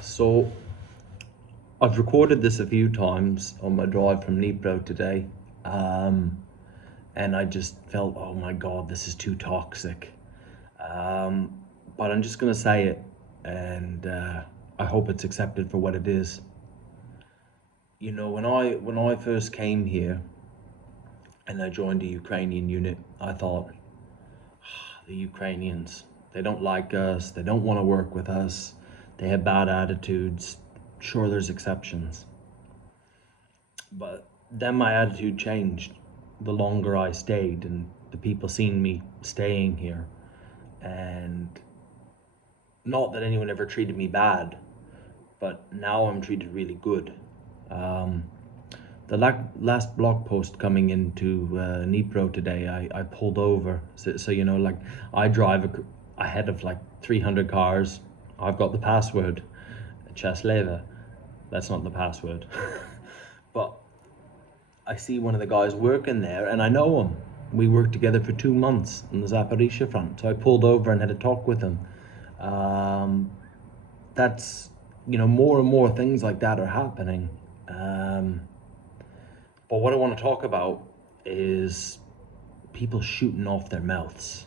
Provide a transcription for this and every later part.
So I've recorded this a few times on my drive from Nipro today, um, and I just felt, oh my God, this is too toxic. Um, but I'm just gonna say it, and I hope it's accepted for what it is. You know, when I first came here and I joined a Ukrainian unit, I thought, the Ukrainians, they don't like us, they don't want to work with us, they have bad attitudes. Sure, there's exceptions. But then my attitude changed the longer I stayed, and the people seen me staying here. And not that anyone ever treated me bad, but now I'm treated really good. Um, the last blog post coming into Nipro today, I pulled over. So you know, like I drive ahead of like 300 cars. I've got the password, Chesleva. That's not the password. But I see one of the guys working there and I know him. We worked together for 2 months on the Zaporizhia front. So I pulled over and had a talk with him. Um, that's, more and more things like that are happening. Um, but what I want to talk about is people shooting off their mouths.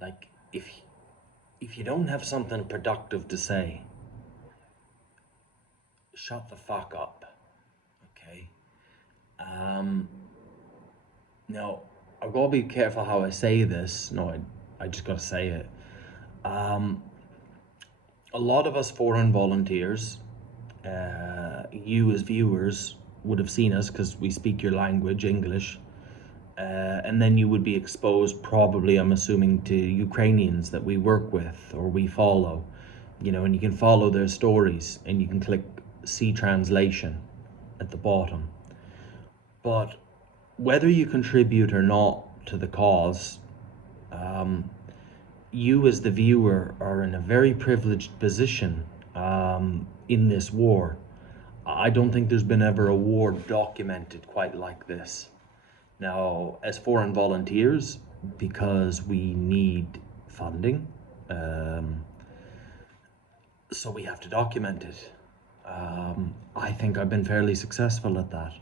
Like, if you don't have something productive to say, shut the fuck up, okay? Um, Now, I've got to be careful how I say this. No, I just got to say it. Um, a lot of us foreign volunteers, you as viewers would have seen us because we speak your language, English, and then you would be exposed, probably, I'm assuming, to Ukrainians that we work with or we follow, and you can follow their stories and you can click see translation at the bottom. But whether you contribute or not to the cause, you as the viewer are in a very privileged position in this war. I don't think there's been ever a war documented quite like this. Now, as foreign volunteers, because we need funding, so we have to document it. I think I've been fairly successful at that.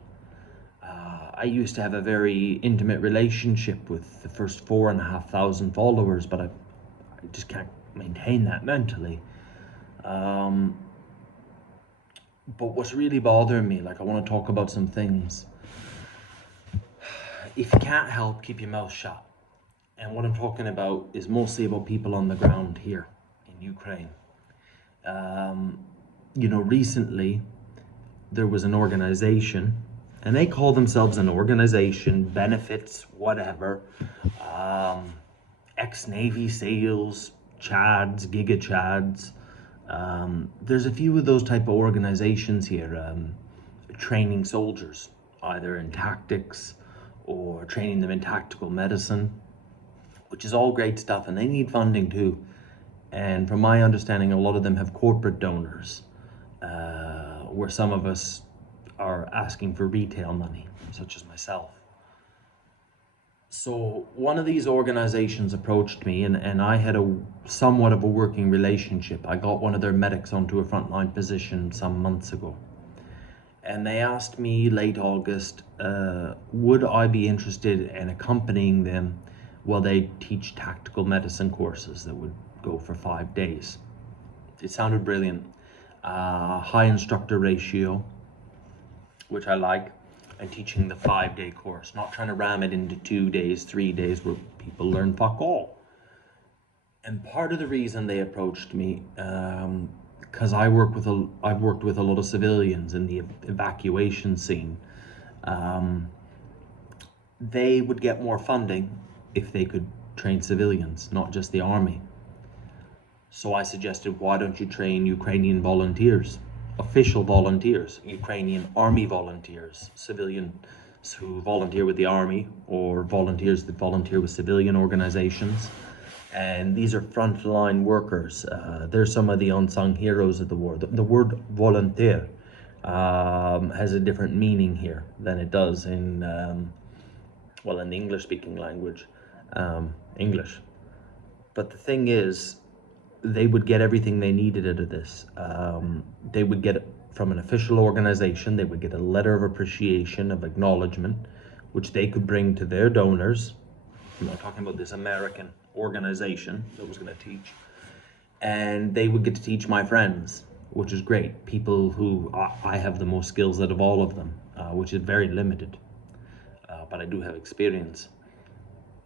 I used to have a very intimate relationship with the first 4,500 followers, but I just can't maintain that mentally. Um, but what's really bothering me, like I want to talk about some things. If you can't help, keep your mouth shut. And what I'm talking about is mostly about people on the ground here in Ukraine. Recently there was an organization, and they call themselves an organization, benefits, whatever, ex-Navy SEALs, Chads, Giga Chads. There's a few of those type of organizations here, training soldiers, either in tactics or training them in tactical medicine, which is all great stuff, and they need funding too. And from my understanding, a lot of them have corporate donors, where some of us are asking for retail money, such as myself. So one of these organizations approached me, and I had a somewhat of a working relationship. I got one of their medics onto a frontline position some months ago. And they asked me late August, would I be interested in accompanying them while they teach tactical medicine courses that would go for 5 days. It sounded brilliant. High instructor ratio, which I like, and teaching the 5-day course, not trying to ram it into 2 days, 3 days where people learn fuck all. And part of the reason they approached me, because I've worked with a lot of civilians in the evacuation scene. They would get more funding if they could train civilians, not just the army. So I suggested, why don't you train Ukrainian volunteers, official volunteers, Ukrainian army volunteers, civilians who volunteer with the army, or volunteers that volunteer with civilian organizations. And these are frontline workers. They're some of the unsung heroes of the war. The word volunteer has a different meaning here than it does in, in the English-speaking language, English. But the thing is, they would get everything they needed out of this. They would get it from an official organization. They would get a letter of appreciation, of acknowledgement, which they could bring to their donors. I'm not talking about this American organization that was going to teach. And they would get to teach my friends, which is great. People who I have the most skills out of all of them, which is very limited. But I do have experience.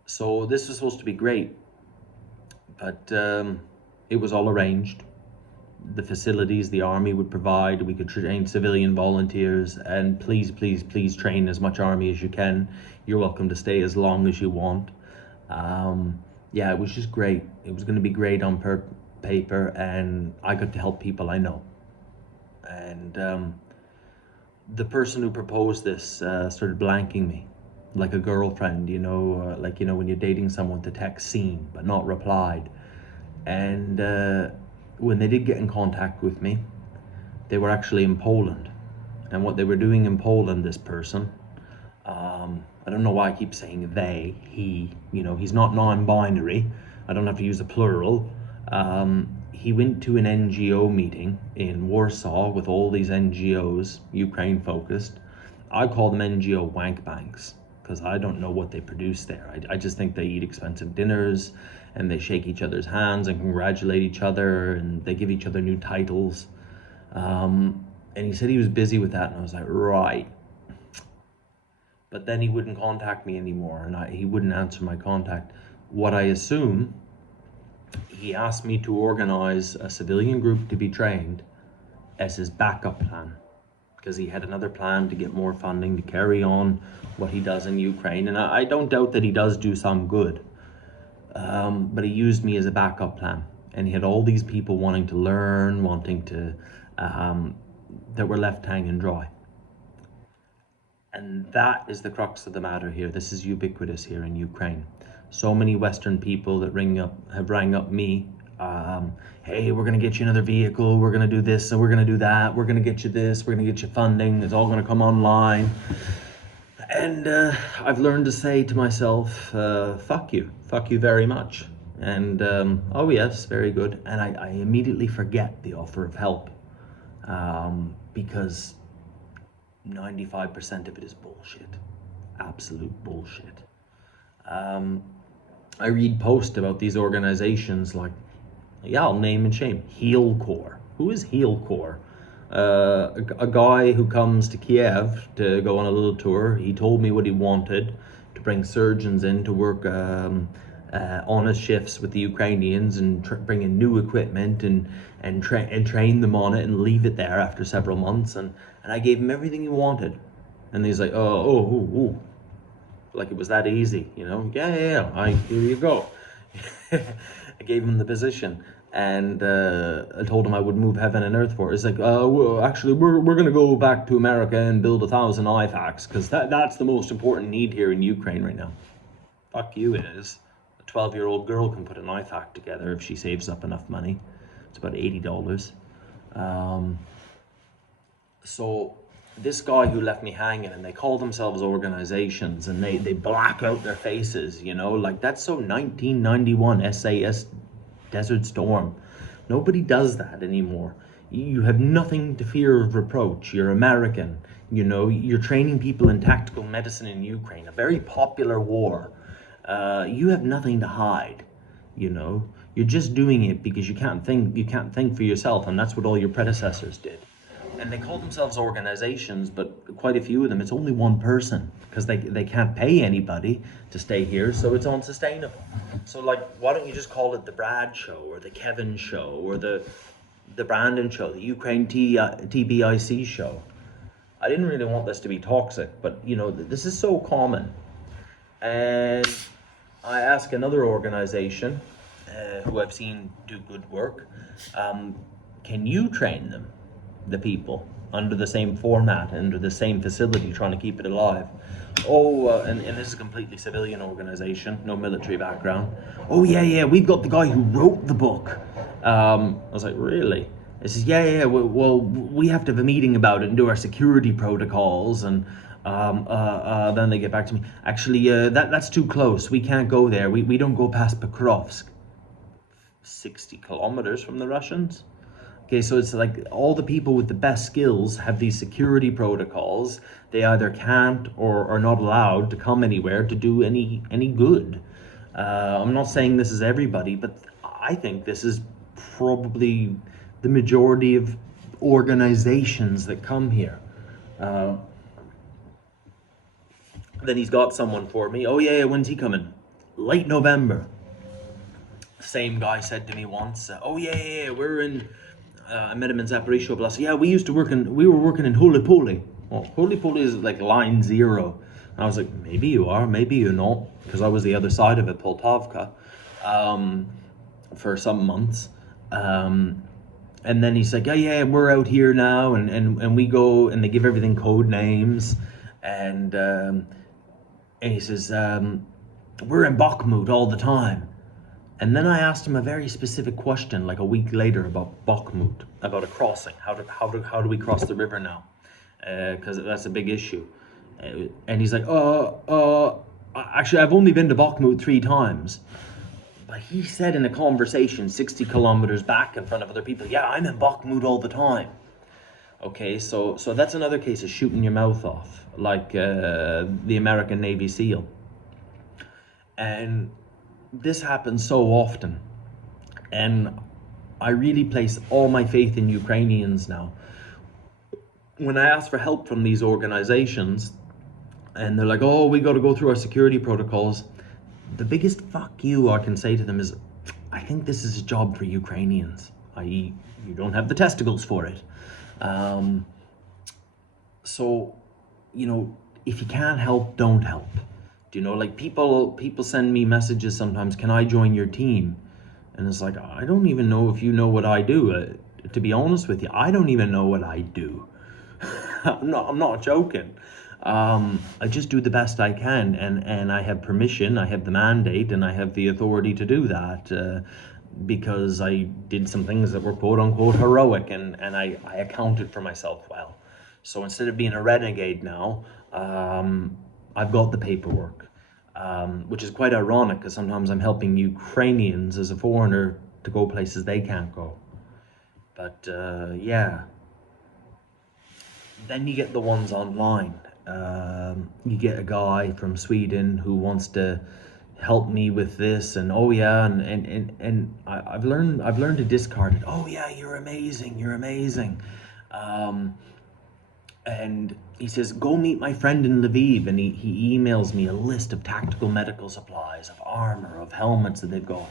So this was supposed to be great, but it was all arranged. The facilities the army would provide, we could train civilian volunteers, and please, please, please train as much army as you can. You're welcome to stay as long as you want. Yeah, it was just great. It was going to be great on paper, and I got to help people I know. And the person who proposed this started blanking me like a girlfriend, like, when you're dating someone, the text seen but not replied. And when they did get in contact with me, they were actually in Poland. And what they were doing in Poland, this person, I don't know why I keep saying they, he, he's not non-binary. I don't have to use a plural. He went to an NGO meeting in Warsaw with all these NGOs, Ukraine focused. I call them NGO wank banks, because I don't know what they produce there. I just think they eat expensive dinners, and they shake each other's hands and congratulate each other, and they give each other new titles. And he said he was busy with that, and I was like, right. But then he wouldn't contact me anymore, and he wouldn't answer my contact. What I assume, he asked me to organize a civilian group to be trained as his backup plan, because he had another plan to get more funding to carry on what he does in Ukraine. And I don't doubt that he does do some good, but he used me as a backup plan. And he had all these people wanting to learn, that were left hanging dry. And that is the crux of the matter here. This is ubiquitous here in Ukraine. So many Western people that have rang up me. Hey, we're going to get you another vehicle. We're going to do this and we're going to do that. We're going to get you this. We're going to get you funding. It's all going to come online. And I've learned to say to myself, fuck you very much. And oh yes, very good. And I immediately forget the offer of help, because 95% of it is bullshit. Absolute bullshit. I read posts about these organizations like, yeah, I'll name and shame, Heal Corps. Who is Heal Corps? A guy who comes to Kiev to go on a little tour. He told me what he wanted, to bring surgeons in to work honest shifts with the Ukrainians and bring in new equipment and train them on it and leave it there after several months. And I gave him everything he wanted. And he's like, oh. Like it was that easy, Yeah, here you go. I gave him the position. And I told him I would move heaven and earth for it. It's like, well, actually, we're going to go back to America and build 1,000 IFACs, because that's the most important need here in Ukraine right now. Fuck you, it is. A 12-year-old girl can put an IFAC together if she saves up enough money. It's about $80. So this guy who left me hanging, and they call themselves organizations, and they black out their faces, like that's so 1991 SAS Desert Storm. Nobody does that anymore. You have nothing to fear of reproach. You're American. You're training people in tactical medicine in Ukraine, a very popular war. You have nothing to hide. You're just doing it because you can't think for yourself, and that's what all your predecessors did. And they call themselves organizations, but quite a few of them, it's only one person, because they can't pay anybody to stay here, so it's unsustainable. So why don't you just call it the Brad Show, or the Kevin Show, or the Brandon Show, the Ukraine TBIC Show? I didn't really want this to be toxic, but this is so common. And I ask another organization who I've seen do good work, can you train them, the people, under the same format, under the same facility, trying to keep it alive? And this is a completely civilian organization, no military background. Oh yeah, we've got the guy who wrote the book. I was like, really? He says, yeah, well, we have to have a meeting about it and do our security protocols, and then they get back to me. Actually, that's too close. We can't go there. We don't go past Pokrovsk. 60 kilometers from the Russians. Okay, so it's like all the people with the best skills have these security protocols. They either can't or are not allowed to come anywhere to do any good. I'm not saying this is everybody, but I think this is probably the majority of organizations that come here. Then he's got someone for me. Oh yeah, when's he coming? Late November. Same guy said to me once, "Oh yeah, we're in." I met him in Zaporizhzhia Oblast. Yeah, we were working in Holy Poly. Well, Holy Poly is like line 0. And I was like, maybe you are, maybe you're not, because I was the other side of it, Poltavka, for some months. And then he's like, yeah, we're out here now, and we go, and they give everything code names, and he says, we're in Bakhmut all the time. And then I asked him a very specific question, like a week later, about Bakhmut, about a crossing. How do we cross the river now? Because that's a big issue. And he's like, actually, I've only been to Bakhmut 3 times. But he said in a conversation 60 kilometers back in front of other people, yeah, I'm in Bakhmut all the time. Okay, so that's another case of shooting your mouth off, like the American Navy SEAL. And this happens so often, and I really place all my faith in Ukrainians now. When I ask for help from these organizations, and they're like, oh, we got to go through our security protocols, the biggest fuck you I can say to them is, I think this is a job for Ukrainians, i.e. you don't have the testicles for it. So, you know, if you can't help, don't help. You know, like people send me messages sometimes, can I join your team? And it's like, I don't even know if you know what I do. To be honest with you, I don't even know what I do. I'm not joking. I just do the best I can, and I have permission, I have the mandate, and I have the authority to do that, because I did some things that were quote unquote heroic, and I accounted for myself well. So instead of being a renegade now, I've got the paperwork, which is quite ironic because sometimes I'm helping Ukrainians as a foreigner to go places they can't go. But yeah, then you get the ones online. You get a guy from Sweden who wants to help me with this, and oh yeah, and I've learned to discard it. Oh yeah, you're amazing. And he says, go meet my friend in Lviv, and he emails me a list of tactical medical supplies, of armor, of helmets that they've got.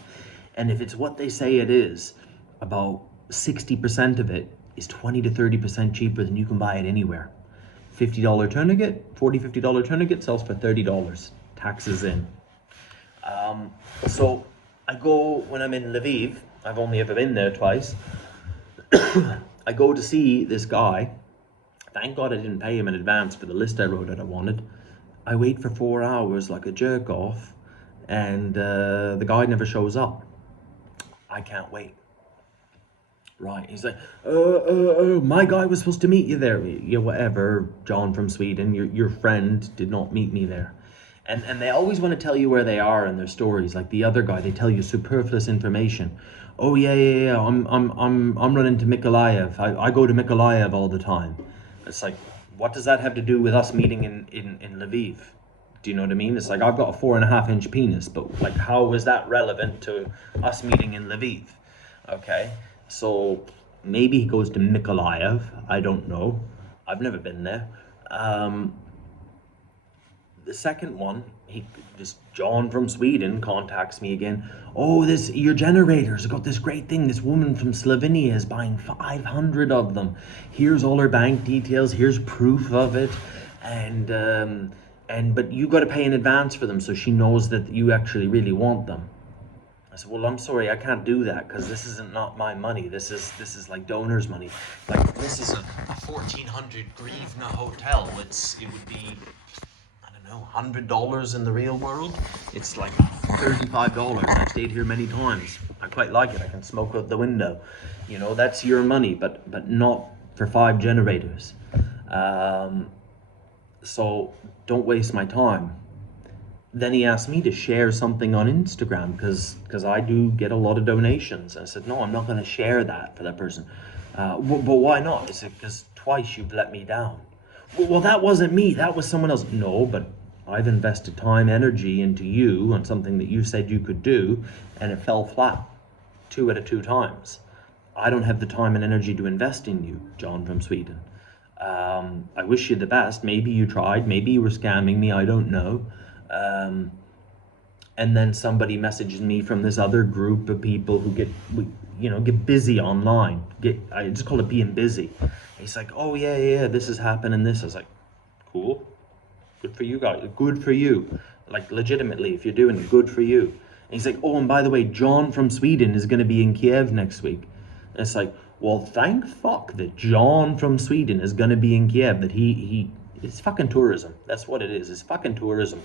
And if it's what they say it is, about 60% of it is 20 to 30% cheaper than you can buy it anywhere. $50 tourniquet, $50 tourniquet sells for $30, taxes in. So I go, when I'm in Lviv, I've only ever been there twice, I go to see this guy. Thank God I didn't pay him in advance for the list I wrote that I wanted. I wait for 4 hours like a jerk off, and the guy never shows up. I can't wait. Right, he's like, my guy was supposed to meet you there. Yeah, whatever, John from Sweden, your friend did not meet me there. And they always want to tell you where they are in their stories. Like the other guy, they tell you superfluous information. Oh yeah, I'm running to Mykolaiv. I go to Mykolaiv all the time. It's like, what does that have to do with us meeting in Lviv? Do you know what I mean? It's like, I've got a 4.5-inch penis, but like, how is that relevant to us meeting in Lviv? Okay, so maybe he goes to Mykolaiv. I don't know. I've never been there. The second one, this John from Sweden contacts me again. Oh, your generators, I got this great thing. This woman from Slovenia is buying 500 of them. Here's all her bank details. Here's proof of it. But you got to pay in advance for them so she knows that you actually really want them. I said, well, I'm sorry, I can't do that because this isn't not my money. This is like donors' money. Like, this is a 1,400 hryvnia hotel. It would be, $100 in the real world. It's like $35. I've stayed here many times. I quite like it. I can smoke out the window. You know, that's your money, but not for 5 generators. So don't waste my time. then he asked me to share something on Instagram because I do get a lot of donations. And I said, no, I'm not going to share that for that person. But why not? He said, because twice you've let me down. Well, that wasn't me. That was someone else. No, but I've invested time, energy into you on something that you said you could do, and it fell flat 2 out of 2 times. I don't have the time and energy to invest in you, John from Sweden. I wish you the best. Maybe you tried. Maybe you were scamming me. I don't know. Um, and then somebody messages me from this other group of people who get busy online. I just call it being busy. He's like, oh yeah, this is happening. This I was like, cool, good for you guys. Good for you. Like legitimately, if you're doing it, good for you. And he's like, oh, and by the way, John from Sweden is going to be in Kiev next week. And it's like, well, thank fuck that John from Sweden is going to be in Kiev. That it's fucking tourism. That's what it is. It's fucking tourism.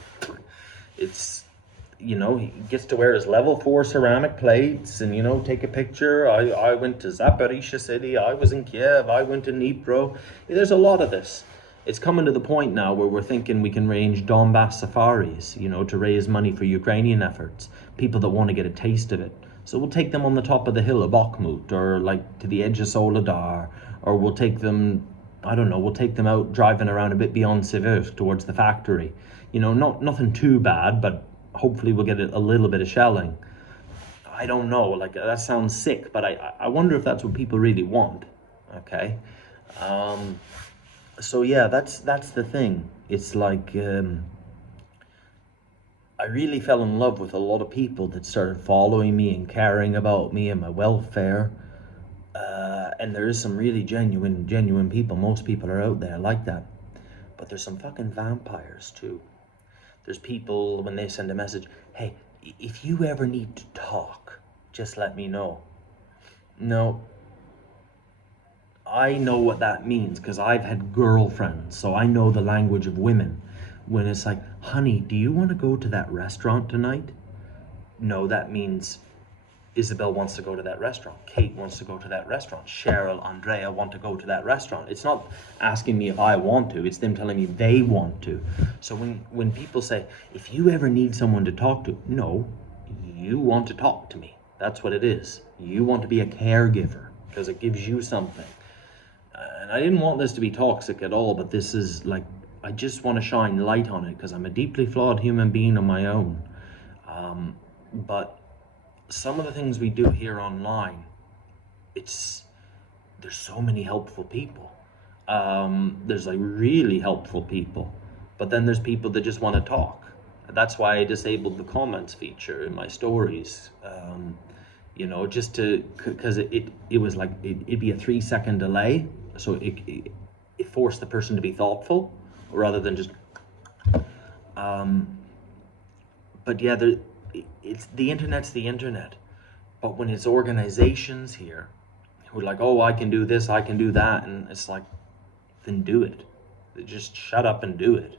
It's, he gets to wear his level 4 ceramic plates and, take a picture. I went to Zaporizhia city. I was in Kiev. I went to Dnipro. There's a lot of this. It's coming to the point now where we're thinking we can arrange Donbass safaris, to raise money for Ukrainian efforts, people that want to get a taste of it. So we'll take them on the top of the hill of Bakhmut, or like to the edge of Soledar, or we'll take them, I don't know, we'll take them out driving around a bit beyond Seversk towards the factory. Nothing too bad, but hopefully we'll get a little bit of shelling. I don't know, like that sounds sick, but I wonder if that's what people really want. Okay. So yeah, that's the thing. It's like I really fell in love with a lot of people that started following me and caring about me and my welfare. And there is some really genuine people. Most people are out there like that. But there's some fucking vampires too. There's people, when they send a message, hey, if you ever need to talk, just let me know. No, I know what that means because I've had girlfriends, so I know the language of women. When it's like, honey, do you want to go to that restaurant tonight? No, that means Isabel wants to go to that restaurant. Kate wants to go to that restaurant. Cheryl, Andrea want to go to that restaurant. It's not asking me if I want to. It's them telling me they want to. So when people say, if you ever need someone to talk to, no, you want to talk to me. That's what it is. You want to be a caregiver because it gives you something. And I didn't want this to be toxic at all, but this is like, I just want to shine light on it because I'm a deeply flawed human being on my own. But some of the things we do here online, there's so many helpful people. There's like really helpful people, but then there's people that just want to talk. That's why I disabled the comments feature in my stories. Just because it was like it'd be a 3-second delay, so it forced the person to be thoughtful rather than just. But yeah, it's the internet's the internet, but when it's organizations here who are like, oh, I can do this, I can do that, and it's like, then do it. Just shut up and do it.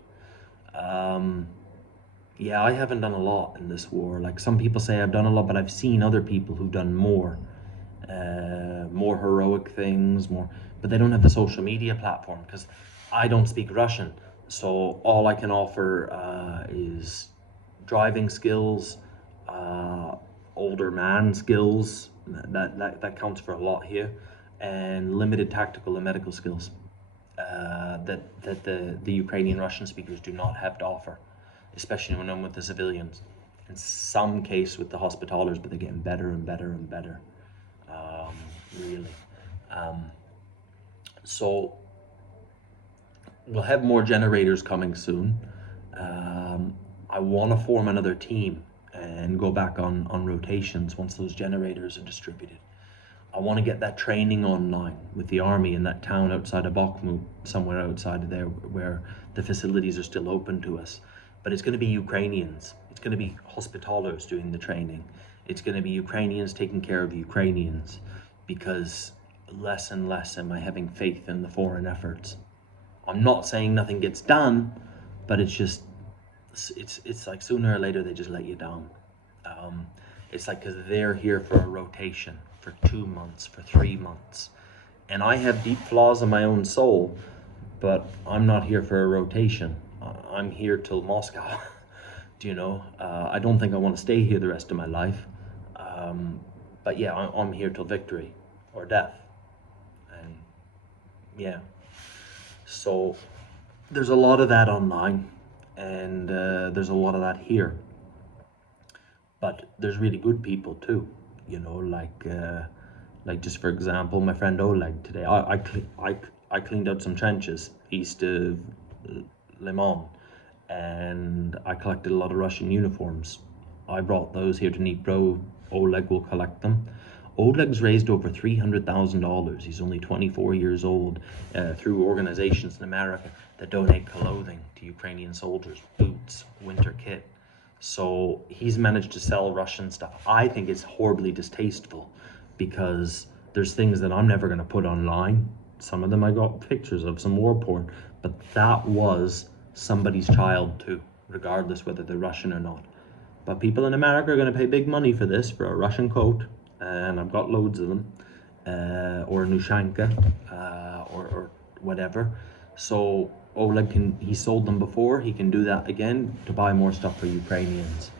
Yeah, I haven't done a lot in this war. Like some people say I've done a lot, but I've seen other people who've done more heroic things, but they don't have the social media platform because I don't speak Russian. So all I can offer is driving skills, older man skills, that counts for a lot here, and limited tactical and medical skills that the Ukrainian Russian speakers do not have to offer, especially when I'm with the civilians. In some case with the hospitalers, but they're getting better and better and better, really. So we'll have more generators coming soon. I want to form another team and go back on rotations once those generators are distributed. I want to get that training online with the army in that town outside of Bakhmut, somewhere outside of there where the facilities are still open to us. But it's going to be Ukrainians. It's going to be hospitalers doing the training. It's going to be Ukrainians taking care of Ukrainians, because less and less am I having faith in the foreign efforts. I'm not saying nothing gets done, but it's like sooner or later they just let you down. It's like because they're here for a rotation for 2 months, for 3 months. And I have deep flaws in my own soul, but I'm not here for a rotation. I'm here till Moscow. I don't think I want to stay here the rest of my life. Um, but yeah, I'm here till victory or death. And yeah, so there's a lot of that online, and there's a lot of that here. But there's really good people too, like just for example, my friend Oleg today. I cleaned out some trenches east of Le Mans, and I collected a lot of Russian uniforms. I brought those here to Dnipro. Oleg will collect them. Oleg's raised over $300,000. He's only 24 years old, through organizations in America that donate clothing to Ukrainian soldiers, boots, winter kit. So he's managed to sell Russian stuff. I think it's horribly distasteful because there's things that I'm never going to put online. Some of them I got pictures of, some war porn, but that was somebody's child too, regardless whether they're Russian or not. But people in America are going to pay big money for this, for a Russian coat, and I've got loads of them, or a Nushanka, or whatever. So Oleg he sold them before, he can do that again to buy more stuff for Ukrainians.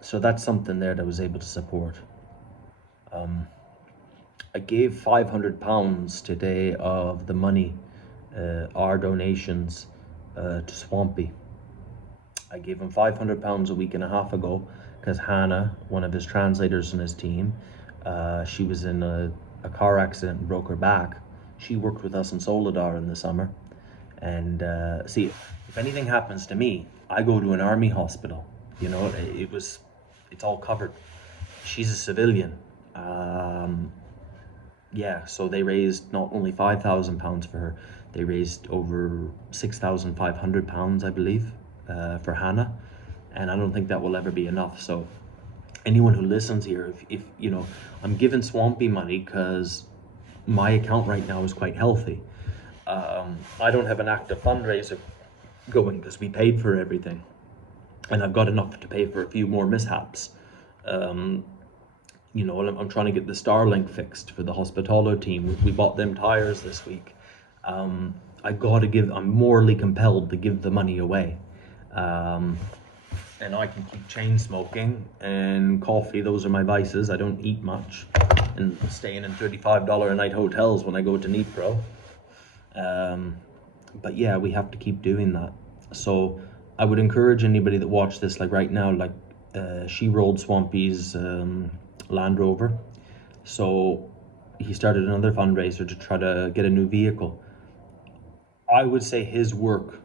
So that's something there that I was able to support. I gave £500 today of the money, our donations, to Swampy. I gave him £500 a week and a half ago because Hannah, one of his translators in his team, she was in a car accident and broke her back. She worked with us in Soledar in the summer. And see, if anything happens to me, I go to an army hospital. It's all covered. She's a civilian. Yeah, so they raised not only £5,000 for her, they raised over £6,500, I believe, for Hannah. And I don't think that will ever be enough. So anyone who listens here, if I'm giving Swampy money because my account right now is quite healthy. I don't have an active fundraiser going because we paid for everything, and I've got enough to pay for a few more mishaps. I'm trying to get the Starlink fixed for the Hospitaller team. We bought them tires this week. I'm morally compelled to give the money away. And I can keep chain smoking and coffee. Those are my vices. I don't eat much and staying in $35 a night hotels when I go to Dnipro. But yeah, we have to keep doing that. So I would encourage anybody that watched this, like right now, she rolled Swampy's Land Rover. So he started another fundraiser to try to get a new vehicle. I would say his work,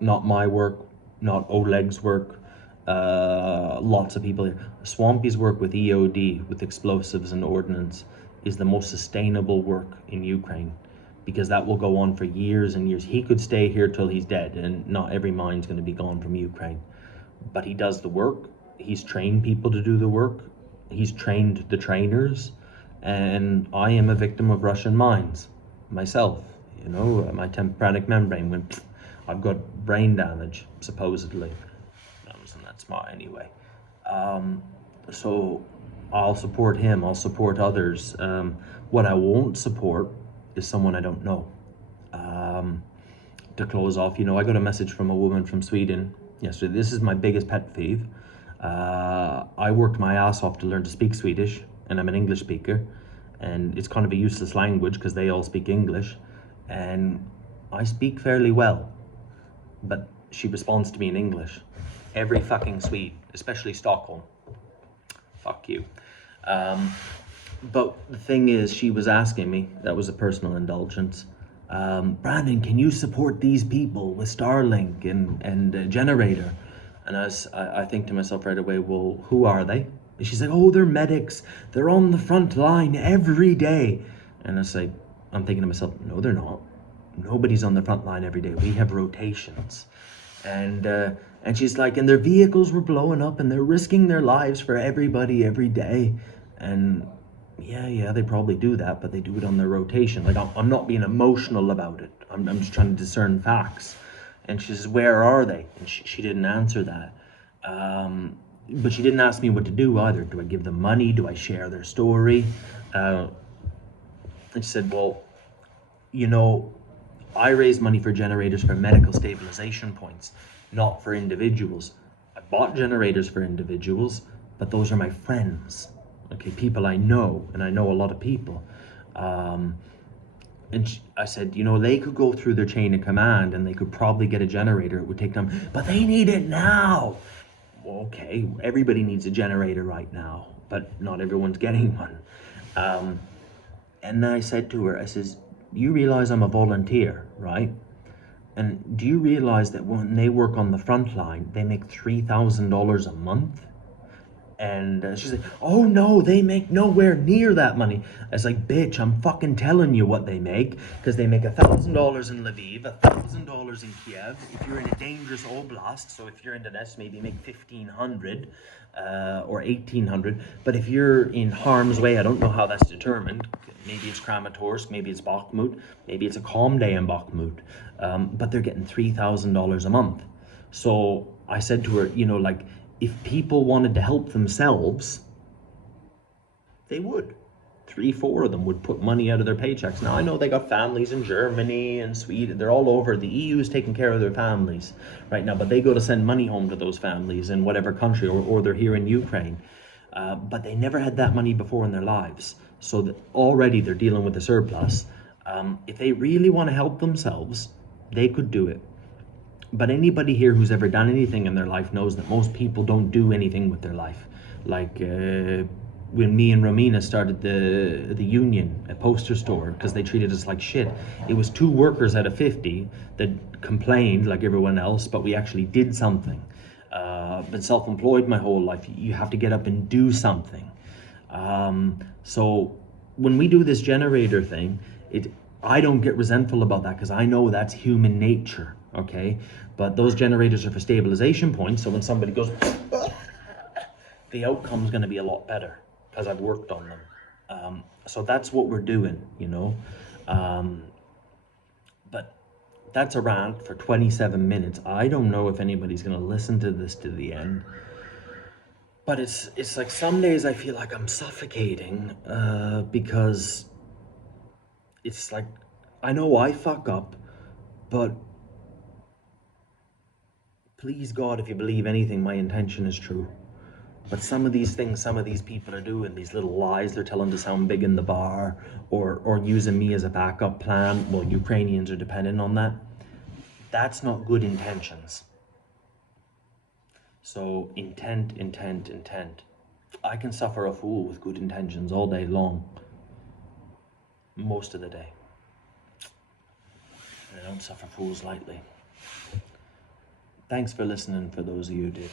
not my work, not Oleg's work, lots of people here. Swampy's work with EOD, with explosives and ordnance, is the most sustainable work in Ukraine, because that will go on for years and years. He could stay here till he's dead, and not every mine's going to be gone from Ukraine. But he does the work. He's trained people to do the work. He's trained the trainers. And I am a victim of Russian mines myself. My tympanic membrane went. I've got brain damage, supposedly. I wasn't that smart anyway. So I'll support him. I'll support others. What I won't support is someone I don't know. To close off, I got a message from a woman from Sweden yesterday. This is my biggest pet peeve. I worked my ass off to learn to speak Swedish, and I'm an English speaker, and it's kind of a useless language because they all speak English, and I speak fairly well, but she responds to me in English. Every fucking Swede, especially Stockholm. Fuck you. But the thing is, she was asking me, that was a personal indulgence, Brandon, can you support these people with Starlink and a generator? And I think to myself right away, well, who are they? And she's like, oh, they're medics. They're on the front line every day. And I'm thinking to myself, no, they're not. Nobody's on the front line every day. We have rotations. And she's like, and their vehicles were blowing up and they're risking their lives for everybody every day. And yeah, they probably do that, but they do it on their rotation. Like, I'm not being emotional about it. I'm just trying to discern facts. And she says, where are they? And she didn't answer that. But she didn't ask me what to do either. Do I give them money? Do I share their story? And she said, well, I raise money for generators for medical stabilization points. not for individuals. I bought generators for individuals, but those are my friends, okay, people I know, and I know a lot of people. Um, and I said, you know, they could go through their chain of command and they could probably get a generator. It would take them, but they need it now. Well, okay, everybody needs a generator right now, but not everyone's getting one. Um, and then I said to her, I says, you realize I'm a volunteer, right? And do you realize that when they work on the front line, they make $3,000 a month? And she's like, oh no, they make nowhere near that money. I was like, bitch, I'm fucking telling you what they make, because they make $1,000 in Lviv, $1,000 in Kiev. If you're in a dangerous oblast, so if you're in Donetsk, maybe make 1,500 or 1,800. But if you're in harm's way, I don't know how that's determined. Maybe it's Kramatorsk, maybe it's Bakhmut, maybe it's a calm day in Bakhmut. But they're getting $3,000 a month. So I said to her, you know, like, if people wanted to help themselves, they would. 3, 4 of them would put money out of their paychecks. Now, I know they got families in Germany and Sweden. They're all over. The EU is taking care of their families right now, but they go to send money home to those families in whatever country, or they're here in Ukraine. But they never had that money before in their lives. So that already they're dealing with a surplus. If they really want to help themselves, they could do it. But anybody here who's ever done anything in their life knows that most people don't do anything with their life. Like when me and Romina started the union, a poster store, because they treated us like shit. It was 2 workers out of 50 that complained like everyone else, but we actually did something. Been self-employed my whole life. You have to get up and do something. So when we do this generator thing, I don't get resentful about that, because I know that's human nature, okay? But those generators are for stabilization points, so when somebody goes, the outcome's going to be a lot better, because I've worked on them. So that's what we're doing, you know? But that's a rant for 27 minutes. I don't know if anybody's going to listen to this to the end. But it's like some days I feel like I'm suffocating, because it's like, I know I fuck up, but please God, if you believe anything, my intention is true. But some of these things, some of these people are doing, these little lies they're telling to sound big in the bar, or using me as a backup plan. Well, Ukrainians are dependent on that. That's not good intentions. So intent, intent, intent. I can suffer a fool with good intentions all day long. Most of the day. And I don't suffer fools lightly. Thanks for listening, for those of you who did.